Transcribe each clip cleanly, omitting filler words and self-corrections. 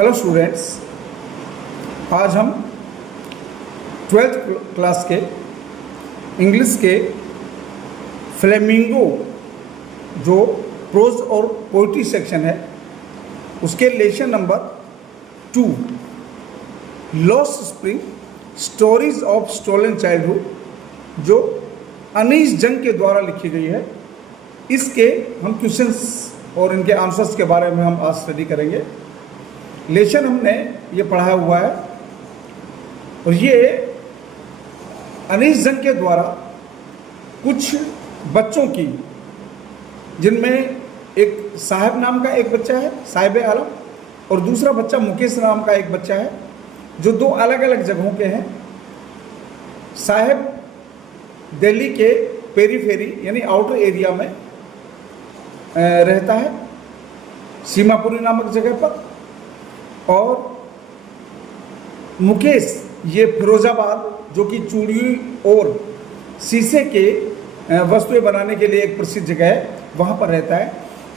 Hello students, आज हम 12th class के इंग्लिश के फ्लेमिंगो जो प्रोज और पोइट्री सेक्शन है उसके lesson number 2 lost spring stories of stolen childhood जो अनीस जंग के द्वारा लिखी गई है, इसके हम क्वेश्चंस और इनके आंसर्स के बारे में हम आज स्टडी करेंगे। लेसन हमने ये पढ़ा हुआ है और ये अनीस जंग के द्वारा कुछ बच्चों की, जिनमें एक साहिब नाम का एक बच्चा है, साहिब आलम, और दूसरा बच्चा मुकेश नाम का एक बच्चा है, जो दो अलग अलग जगहों के हैं। साहिब दिल्ली के पेरीफेरी यानी आउटर एरिया में रहता है, सीमापुरी नामक जगह पर, और मुकेश ये फिरोजाबाद जो कि चूड़ी और शीशे के वस्तुएं बनाने के लिए एक प्रसिद्ध जगह है, वहाँ पर रहता है।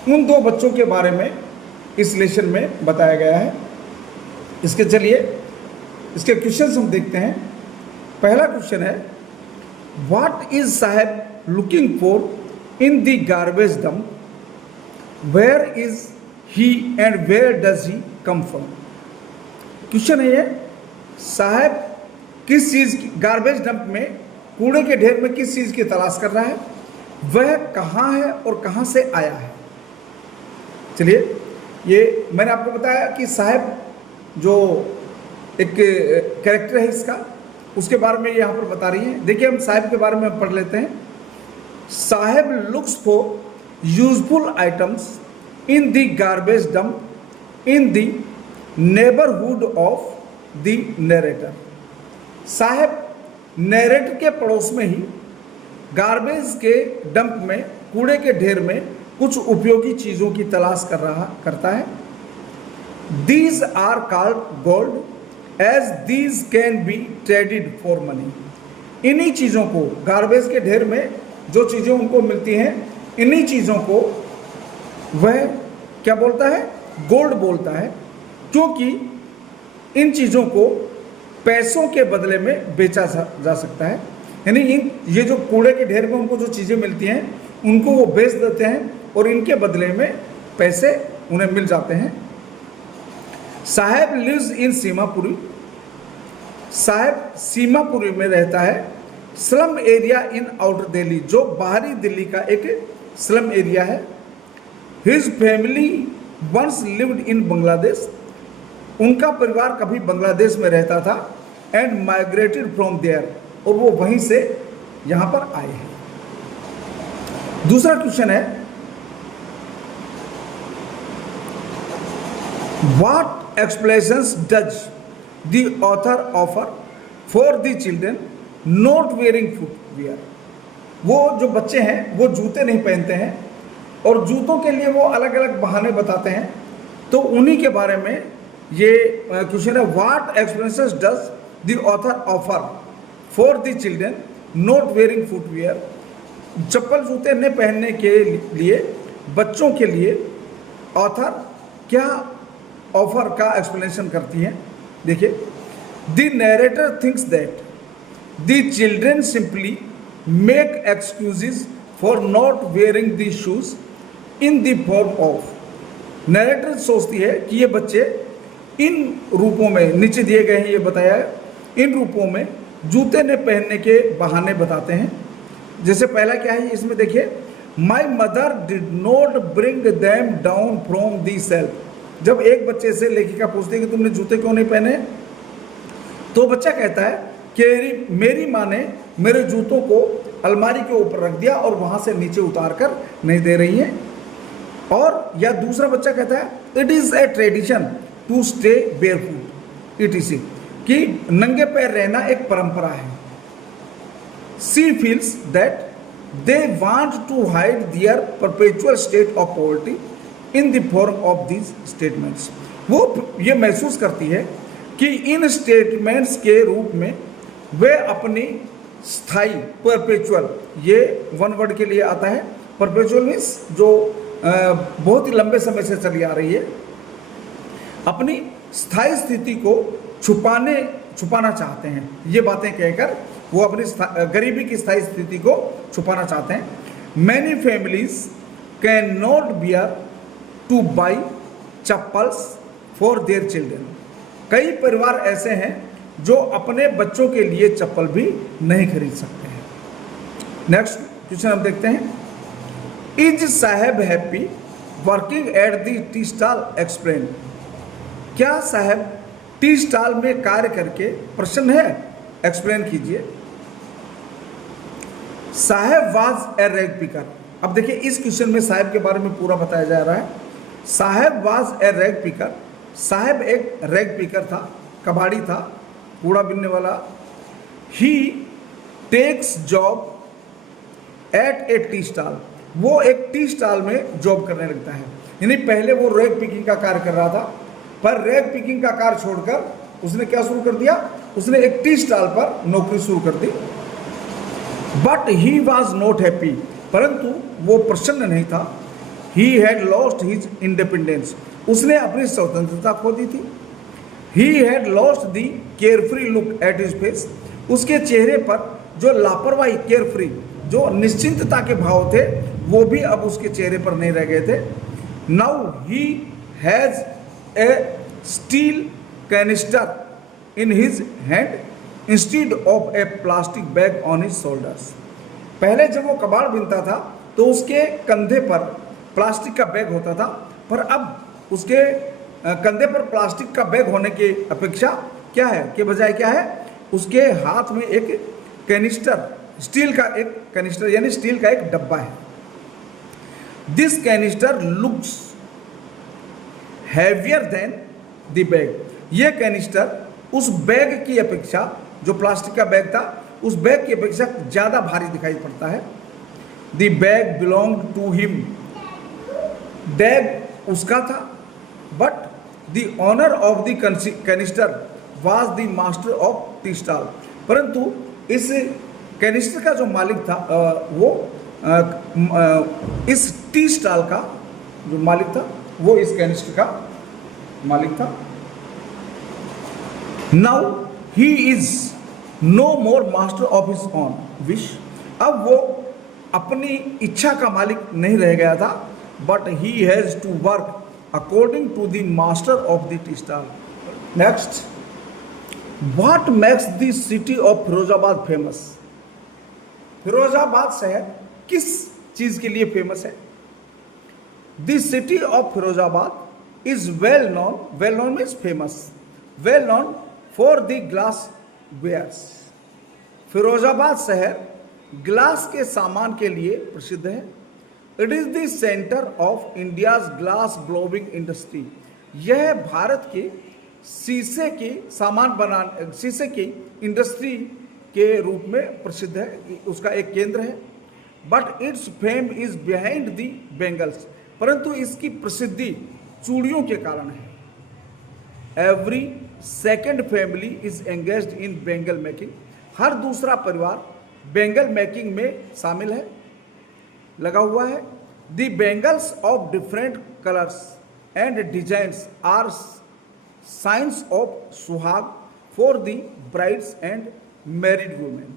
उन दो बच्चों के बारे में इस लेसन में बताया गया है। इसके क्वेश्चंस हम देखते हैं। पहला क्वेश्चन है, what is Saheb looking for in the garbage dump, where is he and where does he come from. Question है ये, साहब किस चीज़ की, गार्बेज डंप में, कूड़े के ढेर में किस चीज़ की तलाश कर रहा है, वह कहाँ है और कहाँ से आया है। चलिए, ये मैंने आपको बताया कि साहब जो एक कैरेक्टर है इसका, उसके बारे में यहाँ पर बता रही है। देखिए, हम साहब के बारे में पढ़ लेते हैं। साहब looks for useful items in the garbage dump in the neighbourhood of the narrator. साहब नरेटर के पड़ोस में ही गार्बेज के डंप में, कूड़े के ढेर में कुछ उपयोगी चीज़ों की तलाश करता है। These are called gold as these can be traded for money. इन्हीं चीज़ों को, गार्बेज के ढेर में जो चीज़ें उनको मिलती हैं, इन्हीं चीज़ों को वह क्या बोलता है, गोल्ड बोलता है, क्योंकि इन चीज़ों को पैसों के बदले में बेचा जा सकता है। यानी ये जो कूड़े के ढेर में उनको जो चीज़ें मिलती हैं उनको वो बेच देते हैं और इनके बदले में पैसे उन्हें मिल जाते हैं। Saheb lives in Seemapuri. साहेब सीमापुरी में रहता है। Slum area in outer Delhi, जो बाहरी दिल्ली का एक स्लम एरिया है। His family once lived in Bangladesh. उनका परिवार कभी बांग्लादेश में रहता था। एंड माइग्रेटेड फ्रॉम देयर, और वो वहीं से यहाँ पर आए हैं। दूसरा क्वेश्चन है, what explanations does the author offer for the children not wearing footwear. वो जो बच्चे हैं वो जूते नहीं पहनते हैं और जूतों के लिए वो अलग अलग बहाने बताते हैं, तो उन्हीं के बारे में ये क्वेश्चन है। What explanations does the author offer for the children not wearing footwear. चप्पल जूते न पहनने के लिए बच्चों के लिए ऑथर क्या ऑफर का एक्सप्लेनेशन करती है। देखिए, the narrator thinks that the children simply make excuses for not wearing the shoes in the form of. Narrator सोचती है कि ये बच्चे इन रूपों में, नीचे दिए गए हैं ये बताया है, इन रूपों में जूते न पहनने के बहाने बताते हैं। जैसे पहला क्या है इसमें, देखिए, my mother did not bring them down from the self. जब एक बच्चे से लेखिका पूछती है कि तुमने जूते क्यों नहीं पहने, तो बच्चा कहता है कि मेरी माँ ने मेरे जूतों को अलमारी के ऊपर रख दिया और वहाँ से नीचे उतार कर नहीं दे रही है। और या दूसरा बच्चा कहता है, it is a tradition to stay barefoot etc, कि नंगे पैर रहना एक परंपरा है। She feels that they want to hide their perpetual state of poverty in the form of these statements. वो ये महसूस करती है कि इन स्टेटमेंट्स के रूप में वे अपनी स्थायी, परपेचुअल, ये वन वर्ड के लिए आता है। परपेचुअल मीन्स जो बहुत ही लंबे समय से चली आ रही है, अपनी स्थायी स्थिति को छुपाना चाहते हैं। ये बातें कहकर वो अपनी गरीबी की स्थायी स्थिति को छुपाना चाहते हैं। Many families can not bear two by chappals for their children. कई परिवार ऐसे हैं जो अपने बच्चों के लिए चप्पल भी नहीं खरीद सकते हैं। नेक्स्ट क्वेश्चन हम देखते हैं, is Saheb happy working at the tea stall explain. क्या साहब टी स्टॉल में कार्य करके प्रसन्न है? एक्सप्लेन कीजिए। साहेब वाज ए रैग पिकर। अब देखिए इस क्वेश्चन में साहेब के बारे में पूरा बताया जा रहा है। Saheb was a rag picker. Saheb एक रैग पिकर था, कबाड़ी था, कूड़ा बिनने वाला। He takes job at a tea stall. वो एक टी स्टॉल में जॉब करने लगता है। यानी पहले वो रैग पिकिंग का कार्य कर रहा था, पर रैग पिकिंग का कार्य छोड़कर उसने क्या शुरू कर दिया? उसने एक टी स्टॉल पर नौकरी शुरू कर दी। But he was not happy. परंतु वो प्रसन्न नहीं था। He had lost his independence. उसने अपनी स्वतंत्रता खो दी थी। He had lost the carefree look at his face. उसके चेहरे पर जो लापरवाही, केयरफ्री, जो निश्चिंतता के भाव थे, वो भी अब उसके चेहरे पर नहीं रह गए थे। Now he has a steel canister in his hand instead of A plastic bag on his shoulders. पहले जब वो कबाड़ बिनता था तो उसके कंधे पर प्लास्टिक का बैग होता था, पर अब उसके कंधे पर प्लास्टिक का बैग होने की अपेक्षा क्या है, के बजाय क्या है, उसके हाथ में एक कैनिस्टर, स्टील का एक कैनिस्टर यानी स्टील का एक डब्बा है। This canister looks heavier than the bag. ये कैनिस्टर उस बैग की अपेक्षा, जो प्लास्टिक का बैग था, उस बैग की अपेक्षा ज़्यादा भारी दिखाई पड़ता है। The bag belong to him. Bag उसका था, but the owner of the canister was the master of tea stall. परंतु इस कैनिस्टर का जो मालिक था, इस टी स्टॉल का जो मालिक था, वो इस कैनिस्टर का मालिक था। Now he is no more master of his own wish. अब वो अपनी इच्छा का मालिक नहीं रह गया था, but he has to work according to the master of the tea stall. Next, what makes the city of Firozabad famous. Firozabad शहर किस चीज के लिए फेमस है? The city of Firozabad is well known means famous, well known for the glass wares. Firozabad शहर glass के सामान के लिए प्रसिद्ध है। It is the centre of India's glass blowing industry. यह भारत के शीशे की सामान बनाने, शीशे की इंडस्ट्री के रूप में प्रसिद्ध है, उसका एक केंद्र है। But its fame is behind the bangles. परंतु इसकी प्रसिद्धि चूड़ियों के कारण है। Every second family is engaged in bangle making. हर दूसरा परिवार बेंगल मेकिंग में शामिल है, लगा हुआ है। The bangles of different colours and designs are signs of suhag for the brides and married women.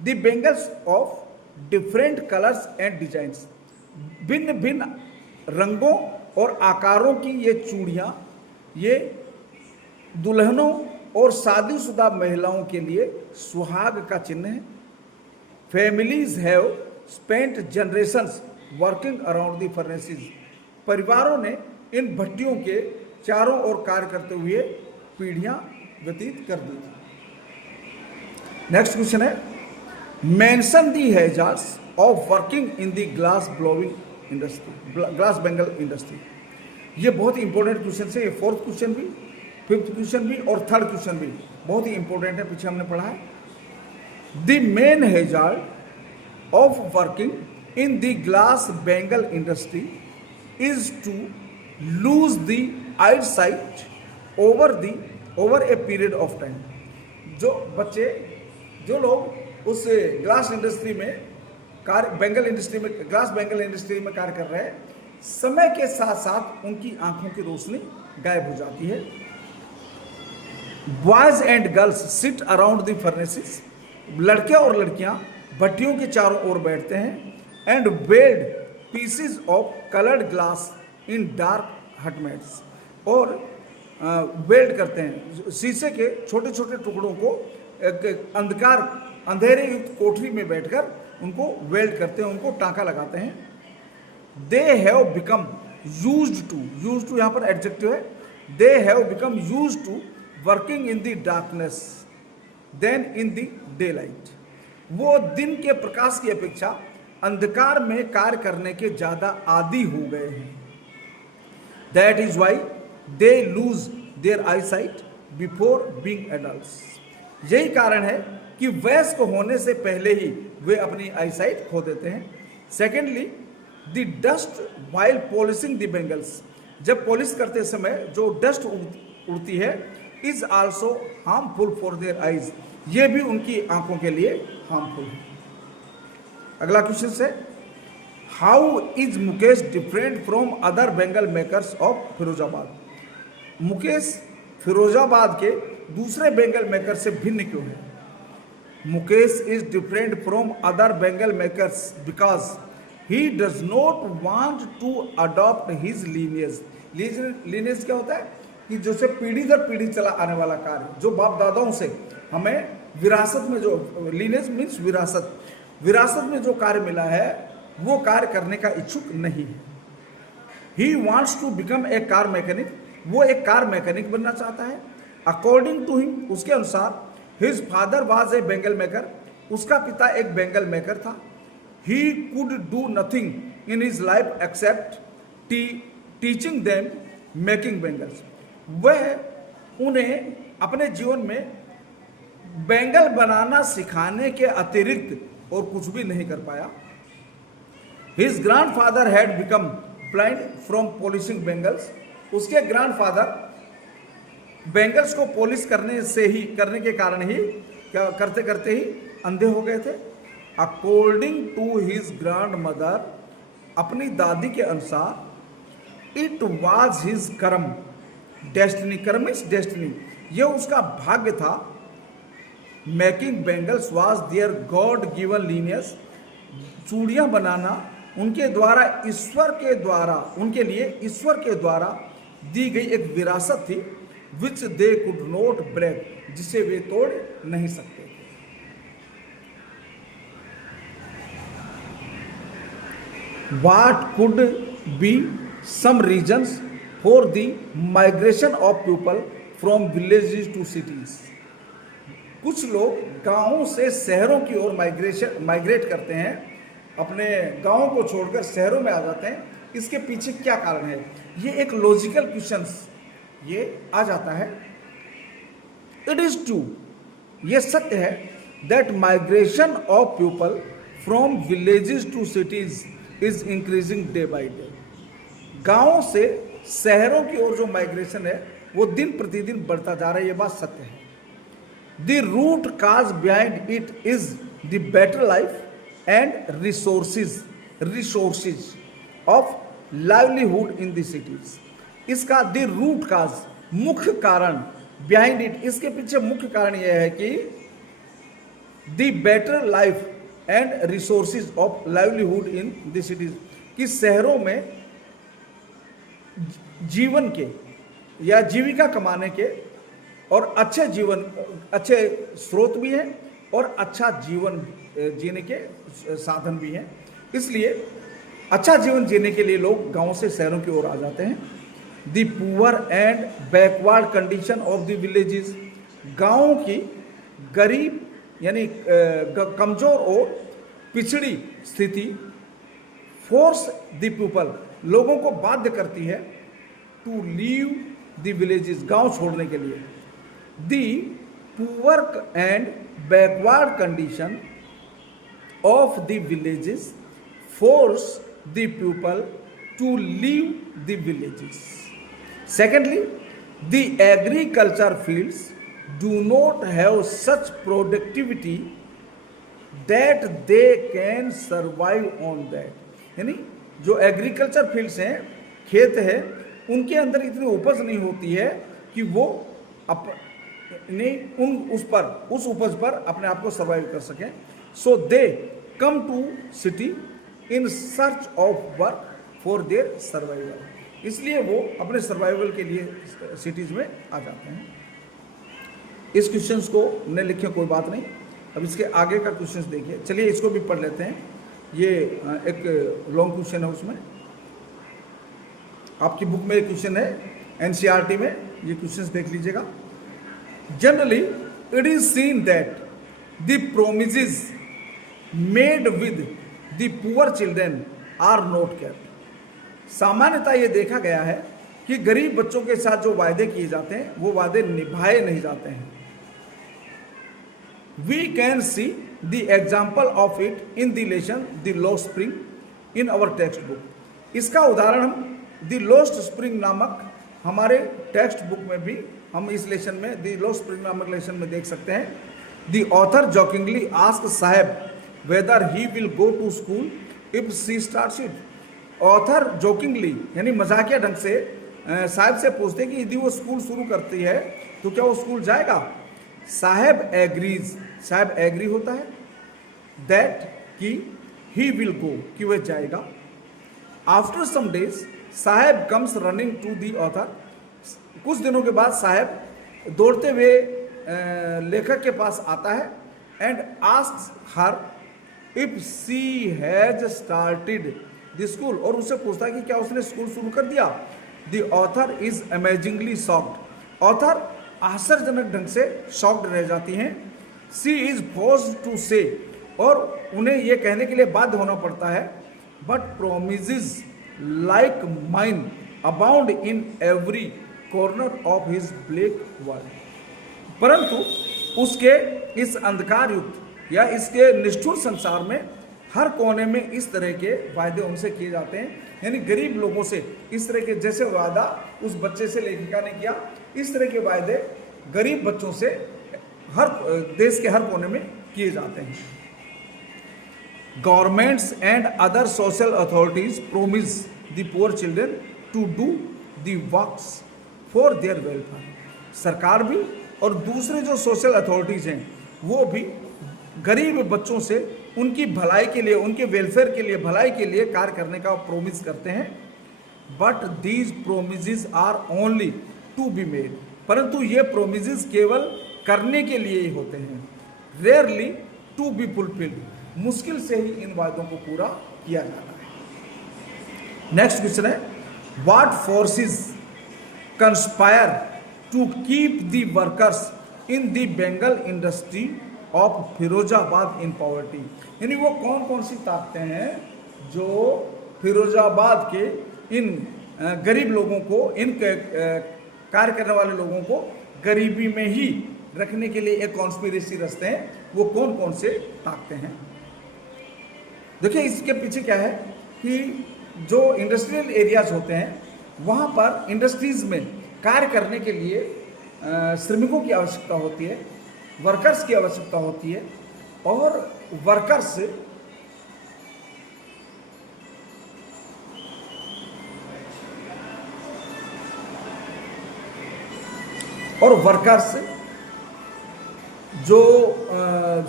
The bangles of different colours and designs, भिन्न भिन्न रंगों और आकारों की ये चूड़ियाँ, ये दुल्हनों और शादीशुदा महिलाओं के लिए सुहाग का चिन्ह है। Families have spent generations working around the furnaces. परिवारों ने इन भट्टियों के चारों ओर कार्य करते हुए पीढ़ियां व्यतीत कर दी थी। नेक्स्ट क्वेश्चन है, mention the hazards of working in the glass blowing industry, glass bangle industry. ये बहुत ही इंपॉर्टेंट क्वेश्चन है। ये फोर्थ क्वेश्चन भी, फिफ्थ क्वेश्चन भी और थर्ड क्वेश्चन भी बहुत ही इंपॉर्टेंट है, पीछे हमने पढ़ा है। The main hazard of working in the glass bangle industry is to lose the eyesight over a period of time. जो लोग उस ग्लास इंडस्ट्री में ग्लास बेंगल इंडस्ट्री में कार्य कर रहे हैं, समय के साथ साथ उनकी आंखों की रोशनी गायब हो जाती है। Boys and girls sit around the furnaces, लड़के और लड़कियां भट्टियों के चारों ओर बैठते हैं, and weld pieces of coloured glass in dark hutments, और वेल्ड करते हैं शीशे के छोटे छोटे टुकड़ों को अंधेरे युक्त कोठरी में बैठकर उनको वेल्ड करते हैं, उनको टाँका लगाते हैं। They have become used to यहाँ पर एडजेक्टिव है, they have become used to working in the darkness than in the daylight, वो दिन के प्रकाश की अपेक्षा अंधकार में कार्य करने के ज़्यादा आदी हो गए हैं। That is why they lose their eyesight before being adults, यही कारण है कि वयस्क होने से पहले ही वे अपनी आई साइट खो देते हैं। Secondly, the dust while polishing the bangles, जब पॉलिश करते समय जो डस्ट उड़ती है, is also harmful for their eyes, ये भी उनकी आंखों के लिए हार्मफुल है। अगला क्वेश्चन से, how is Mukesh different from other bangle makers of Firozabad, Mukesh Firozabad के दूसरे बेंगल मेकर से भिन्न क्यों है? Mukesh is different from other bangle makers because he does not want to adopt his lineage. Lineage क्या होता है कि जैसे पीढ़ी दर पीढ़ी चला आने वाला कार्य, जो बाप दादाओं से हमें विरासत में, जो लीनियज मीन्स विरासत, विरासत में जो कार्य मिला है वो कार्य करने का इच्छुक नहीं है। He wants to become a car mechanic, वो एक कार मैकेनिक बनना चाहता है। अकॉर्डिंग टू हिम, उसके अनुसार, his father was a bangle maker, उसका पिता एक बेंगल मेकर था। He could do nothing in his life except teaching them making bangles, वह उन्हें अपने जीवन में बेंगल बनाना सिखाने के अतिरिक्त और कुछ भी नहीं कर पाया। His grandfather had become blind from polishing bangles, उसके ग्रैंडफादर बेंगल्स को पॉलिश करने के कारण ही क्या करते करते ही अंधे हो गए थे। According to his grandmother, अपनी दादी के अनुसार, it was his karma, destiny, karma is destiny, यह उसका भाग्य था। Making bangles was their god given lineage, चूड़ियाँ बनाना उनके द्वारा ईश्वर के द्वारा, उनके लिए ईश्वर के द्वारा दी गई एक विरासत थी, विच दे कुड नॉट ब्रेक, जिसे वे तोड़ नहीं सकते। What could be some reasons for the migration of people from villages to cities? कुछ लोग गांवों से शहरों की ओर माइग्रेट करते हैं, अपने गांवों को छोड़कर शहरों में आ जाते हैं। इसके पीछे क्या कारण है? ये एक लॉजिकल क्वेश्चन ये आ जाता है। इट इज ट्रू, ये सत्य है, that migration of people from villages to cities is increasing day by day. गांवों से शहरों की ओर जो माइग्रेशन है वो दिन प्रतिदिन बढ़ता जा रहा है, ये बात सत्य है। The root cause behind it is the better life and resources of livelihood in the cities. इसका द रूट काज, मुख्य कारण, बिहाइंड इट, इसके पीछे मुख्य कारण यह है कि the better life and resources of livelihood in the cities, कि शहरों में जीवन के या जीविका कमाने के और अच्छे स्रोत भी हैं और अच्छा जीवन जीने के साधन भी हैं। इसलिए अच्छा जीवन जीने के लिए लोग गांव से शहरों की ओर आ जाते हैं। The poor and backward condition of the villages, गाँवों की गरीब यानी कमजोर और पिछड़ी स्थिति, फोर्स द पीपल, लोगों को बाध्य करती है, टू लीव द विलेजेस, गांव छोड़ने के लिए। The poor and backward condition of the villages force the people to leave the villages. Secondly, the agriculture fields do not have such productivity that they can survive on that, यानी जो agriculture fields हैं, खेत है, उनके अंदर इतनी उपज नहीं होती है कि वो उस उपज पर अपने आप को सर्वाइव कर सकें। So they come to city in search of work for their survival. इसलिए वो अपने सर्वाइवल के लिए सिटीज में आ जाते हैं। इस क्वेश्चंस को न लिखे कोई बात नहीं, अब इसके आगे का क्वेश्चंस देखिए। चलिए इसको भी पढ़ लेते हैं। ये एक लॉन्ग क्वेश्चन है, उसमें आपकी बुक में एक क्वेश्चन है एनसीईआरटी में, ये क्वेश्चंस देख लीजिएगा। Generally it is seen that the promises made with the poor children are not kept. सामान्यतः ये देखा गया है कि गरीब बच्चों के साथ जो वायदे किए जाते हैं वो वादे निभाए नहीं जाते हैं। We can see the example of it in the lesson The Lost Spring in our textbook। इसका उदाहरण हम The Lost Spring नामक हमारे टेक्स्ट बुक में भी हम इस लेसन में The Lost Spring नामक लेसन में देख सकते हैं। The author jokingly asked साहब whether he will go to school if she starts it। Author jokingly यानी मजाकिया ढंग से साहब से पूछते हैं कि यदि वो स्कूल शुरू करती है तो क्या वो स्कूल जाएगा। साहब एग्रीज, साहब एग्री होता है दैट कि ही विल गो, कि वह जाएगा। After some days Saheb comes running to the author. कुछ दिनों के बाद साहब दौड़ते हुए लेखक के पास आता है and asks her if she has started the school, और उससे पूछता है कि क्या उसने स्कूल शुरू कर दिया। The author is amazingly shocked. Author आश्चर्यजनक ढंग से शॉक्ड रह जाती हैं। सी इज फोर्स्ड टू से, और उन्हें यह कहने के लिए बाध्य होना पड़ता है but promises like mine abound in every corner of his black world. परंतु उसके इस अंधकार युक्त या इसके निष्ठुर संसार में हर कोने में इस तरह के वायदे उनसे किए जाते हैं। यानी गरीब लोगों से इस तरह के जैसे वादा उस बच्चे से लेखिका ने किया, इस तरह के वायदे गरीब बच्चों से हर देश के हर कोने में किए जाते हैं। Governments and other social authorities promise the poor children to do the works for their welfare. सरकार भी और दूसरे जो सोशल अथॉरिटीज हैं वो भी गरीब बच्चों से उनकी भलाई के लिए, उनके वेलफेयर के लिए, भलाई के लिए कार्य करने का प्रोमिस करते हैं। But these promises are only to be made. परंतु ये प्रोमिसेस केवल करने के लिए ही होते हैं, रेयरली टू बी फुलफिल्ड। मुश्किल से ही इन वादों को पूरा किया जाता है। नेक्स्ट क्वेश्चन है what forces conspire to keep the workers in the bangle industry of Firozabad in poverty. यानी वो कौन कौन सी ताकतें हैं जो फिरोजाबाद के इन गरीब लोगों को, इन कार्य करने वाले लोगों को गरीबी में ही रखने के लिए एक कॉन्स्पिरेसी रचते हैं, वो कौन कौन से ताकतें हैं। देखिए इसके पीछे क्या है कि जो इंडस्ट्रियल एरियाज होते हैं वहाँ पर इंडस्ट्रीज में कार्य करने के लिए श्रमिकों की आवश्यकता होती है, वर्कर्स की आवश्यकता होती है, और वर्कर्स जो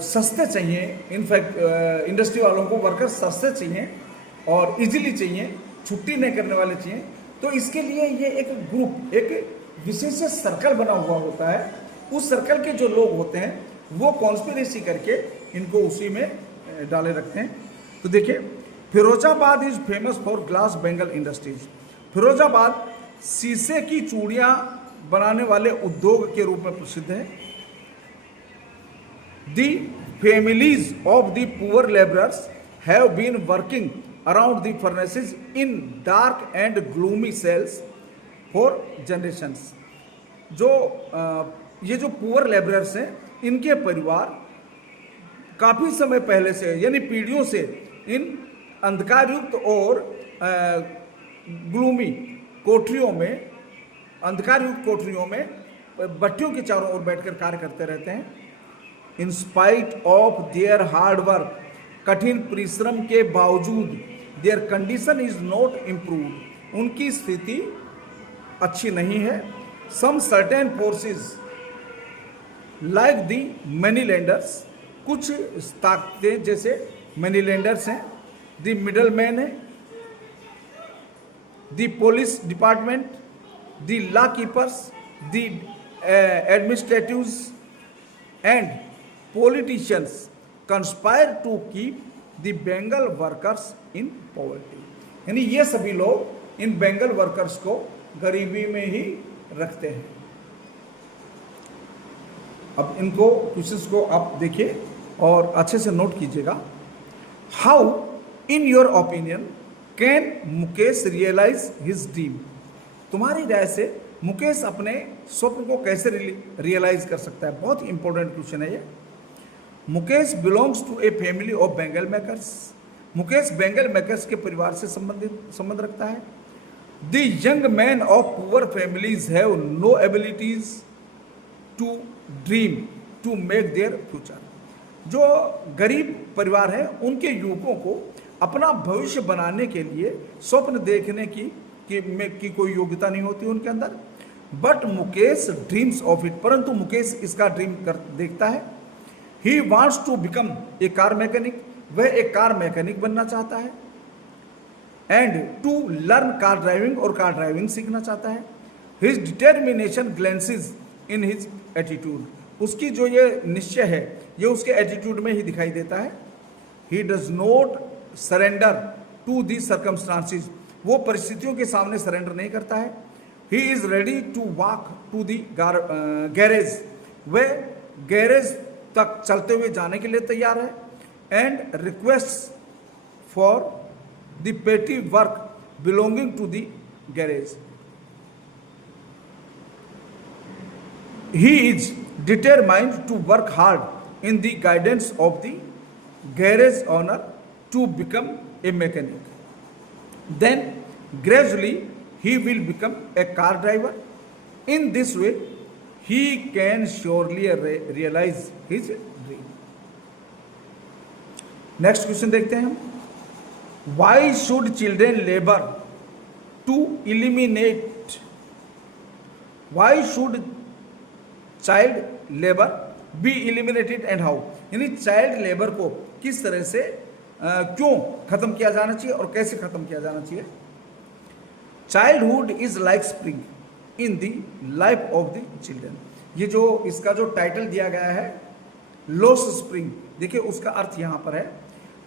सस्ते चाहिए, इनफैक्ट इंडस्ट्री वालों को वर्कर्स सस्ते चाहिए और इजीली चाहिए, छुट्टी नहीं करने वाले चाहिए। तो इसके लिए ये एक ग्रुप, एक विशेष सर्कल बना हुआ होता है। उस सर्कल के जो लोग होते हैं वो कॉन्स्पिरेसी करके इनको उसी में डाले रखते हैं। तो देखिए Firozabad is famous for glass Bengal industries. Firozabad शीशे की चूड़ियाँ बनाने वाले उद्योग के रूप में प्रसिद्ध है। The families of the poor labourers have been working around the furnaces in dark and gloomy cells for generations. जो ये जो पुअर लेबरर्स हैं इनके परिवार काफ़ी समय पहले से यानी पीढ़ियों से इन अंधकारयुक्त और ग्लूमी कोठरियों में, अंधकारयुक्त कोठरियों में भट्टियों के चारों ओर बैठकर कार्य करते रहते हैं। In spite of their hard work, कठिन परिश्रम के बावजूद their condition is not improve, उनकी स्थिति अच्छी नहीं है। Some certain forces like the money lenders, कुछ ताकतें जैसे मनी लेंडर्स हैं, द मिडल मैन है, the police department, the law keepers, the administratives and politicians conspire to keep the bangle workers in poverty. यानी ये सभी लोग इन बेंगल वर्कर्स को गरीबी में ही रखते हैं। अब इनको क्वेश्चंस को आप देखिए और अच्छे से नोट कीजिएगा। How in your opinion can Mukesh realise his dream? तुम्हारी राय से मुकेश अपने स्वप्न को कैसे रियलाइज कर सकता है? बहुत ही इंपॉर्टेंट क्वेश्चन है ये। Mukesh belongs to a family of bangle makers. Mukesh bangle makers के परिवार से संबंध रखता है। The young man of poor families have no abilities to dream to make their future. जो गरीब परिवार है उनके युवकों को अपना भविष्य बनाने के लिए स्वप्न देखने की कोई योग्यता नहीं होती उनके अंदर। But Mukesh dreams of it, परंतु मुकेश इसका ड्रीम देखता है। He wants to become a car mechanic, वह एक कार मैकेनिक बनना चाहता है। And to learn car driving, और कार ड्राइविंग सीखना चाहता है। His determination glances in his attitude, उसकी जो ये निश्चय है ये उसके एटीट्यूड में ही दिखाई देता है। He does not surrender to the circumstances, वो परिस्थितियों के सामने सरेंडर नहीं करता है। He is ready to walk to the garage, वह गैरेज तक चलते हुए जाने के लिए तैयार है। And request for the petty work belonging to the garage. He is determined to work hard in the guidance of the garage owner to become a mechanic. Then gradually he will become a car driver. In this way he can surely realize his dream. Next question देखते हैं हम। Why should children labor to eliminate? Why should child labor be eliminated and how? यानी child labour को किस तरह से क्यों खत्म किया जाना चाहिए और कैसे खत्म किया जाना चाहिए? Childhood is like spring in the life of the children. ये जो इसका जो टाइटल दिया गया है लॉस स्प्रिंग, देखिए उसका अर्थ यहां पर है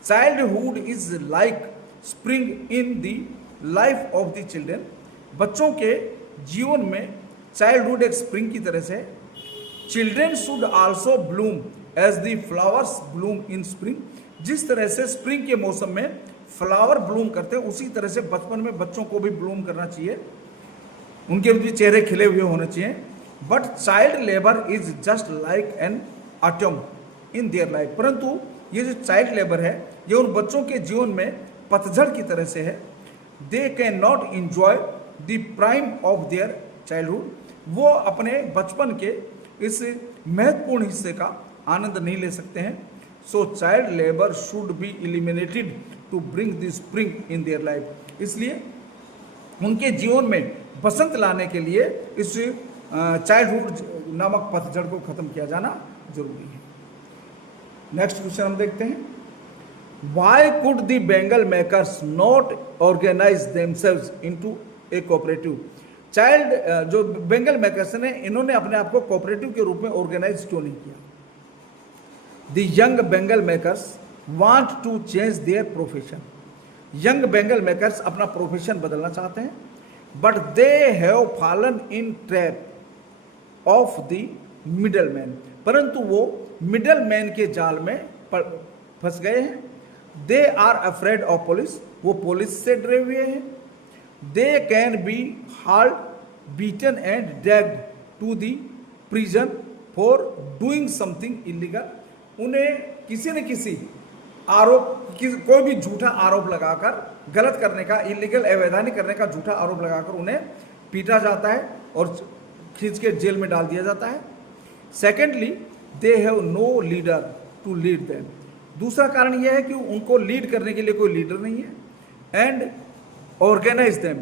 childhood is like spring in the life of the children. बच्चों के जीवन में चाइल्डहुड एक स्प्रिंग की तरह से। Children should also bloom as the flowers bloom in spring. जिस तरह से स्प्रिंग के मौसम में फ्लावर ब्लूम करते हैं उसी तरह से बचपन में बच्चों को भी ब्लूम करना चाहिए, उनके भी चेहरे खिले हुए होने चाहिए। But child labour is just like an autumn in their life. परंतु ये जो चाइल्ड लेबर है ये उन बच्चों के जीवन में पतझड़ की तरह से है। They can not enjoy the prime of their childhood. वो अपने बचपन के इस महत्वपूर्ण हिस्से का आनंद नहीं ले सकते हैं। So child labour should be eliminated to bring the spring in their life. इसलिए उनके जीवन में बसंत लाने के लिए इस चाइल्डहुड नामक पतझड़ को खत्म किया जाना जरूरी है। नेक्स्ट क्वेश्चन हम देखते हैं। Why could the bangle makers not organise themselves into a cooperative? Child जो बेंगल मेकर्स ने इन्होंने अपने आप को कोऑपरेटिव के रूप में ऑर्गेनाइज क्यों नहीं किया? The young bangle makers want to change their profession. Young bangle makers अपना प्रोफेशन बदलना चाहते हैं। But they have fallen in trap of the middle man, परंतु वो मिडल मैन के जाल में फंस गए हैं। They are afraid of police, वो पुलिस से डरे हुए हैं। They can be hard beaten and dragged to the prison for doing something illegal. उन्हें किसी न किसी आरोप, कोई भी झूठा आरोप लगाकर गलत करने का, इलीगल अवैधानिक करने का झूठा आरोप लगाकर उन्हें पीटा जाता है और खींच के जेल में डाल दिया जाता है। Secondly they have no leader to lead them. दूसरा कारण यह है कि उनको लीड करने के लिए कोई लीडर नहीं है। And organise them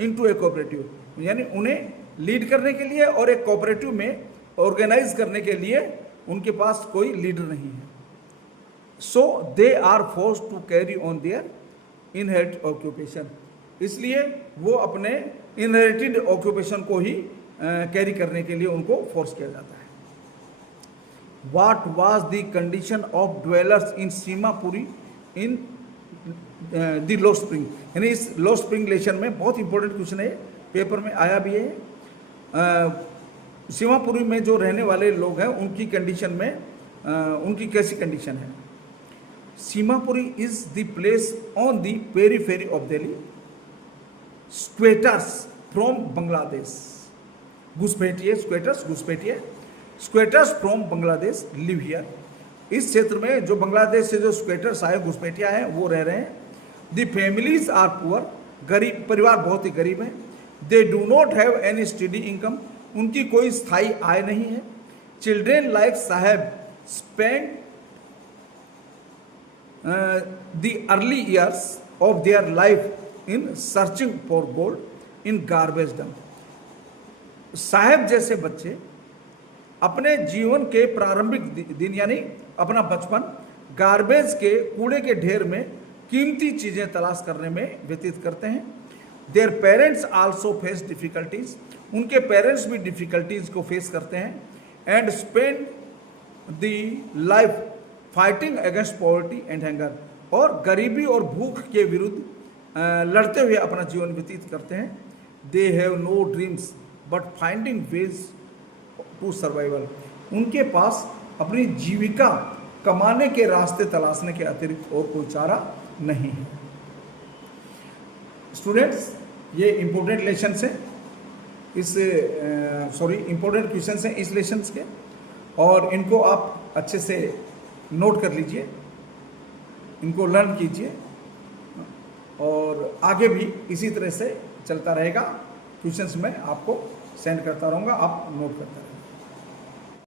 into a cooperative, यानी उन्हें लीड करने के लिए और एक कोऑपरेटिव में ऑर्गेनाइज करने के लिए उनके पास कोई लीडर नहीं है। So they are force to carry on their inherited occupation, इसलिए वो अपने इनहेरिटेड ऑक्यूपेशन को ही कैरी करने के लिए उनको फोर्स किया जाता है। What was the condition of dwellers in Seemapuri in the low spring, यानी इस लो स्प्रिंग लेशन में बहुत इंपॉर्टेंट क्वेश्चन है, पेपर में आया भी है। सीमापुरी में जो रहने वाले लोग हैं उनकी कंडीशन में उनकी कैसी कंडीशन है। Seemapuri is the place on the periphery of Delhi, squatters from Bangladesh, घुसपैठिए, स्क्वेटर्स घुसपैठिए, squatters from Bangladesh live here, इस क्षेत्र में जो बांग्लादेश से जो स्क्वेटर्स आए, घुसपैठिया हैं, वो रह रहे हैं। द फैमिलीज आर पुअर, गरीब परिवार बहुत ही गरीब हैं। They do not have any study income, उनकी कोई स्थायी आय नहीं है। Children like Saheb spend the early years of their life in searching for gold in garbage dump, Saheb जैसे बच्चे अपने जीवन के प्रारंभिक दिन यानी अपना बचपन गार्बेज के कूड़े के ढेर में कीमती चीज़ें तलाश करने में व्यतीत करते हैं। Their parents also face difficulties, उनके पेरेंट्स भी डिफिकल्टीज को फेस करते हैं। And spend the life fighting against poverty and hunger, और गरीबी और भूख के विरुद्ध लड़ते हुए अपना जीवन व्यतीत करते हैं। They have no dreams but finding ways to survival, उनके पास अपनी जीविका कमाने के रास्ते तलाशने के अतिरिक्त और कोई चारा नहीं है। स्टूडेंट्स, ये इंपॉर्टेंट लेसन है इस इंपॉर्टेंट क्वेश्चन हैं इस लेसन के, और इनको आप अच्छे से नोट कर लीजिए, इनको लर्न कीजिए, और आगे भी इसी तरह से चलता रहेगा। क्वेश्चंस मैं आपको सेंड करता रहूँगा, आप नोट करते रहेंगे।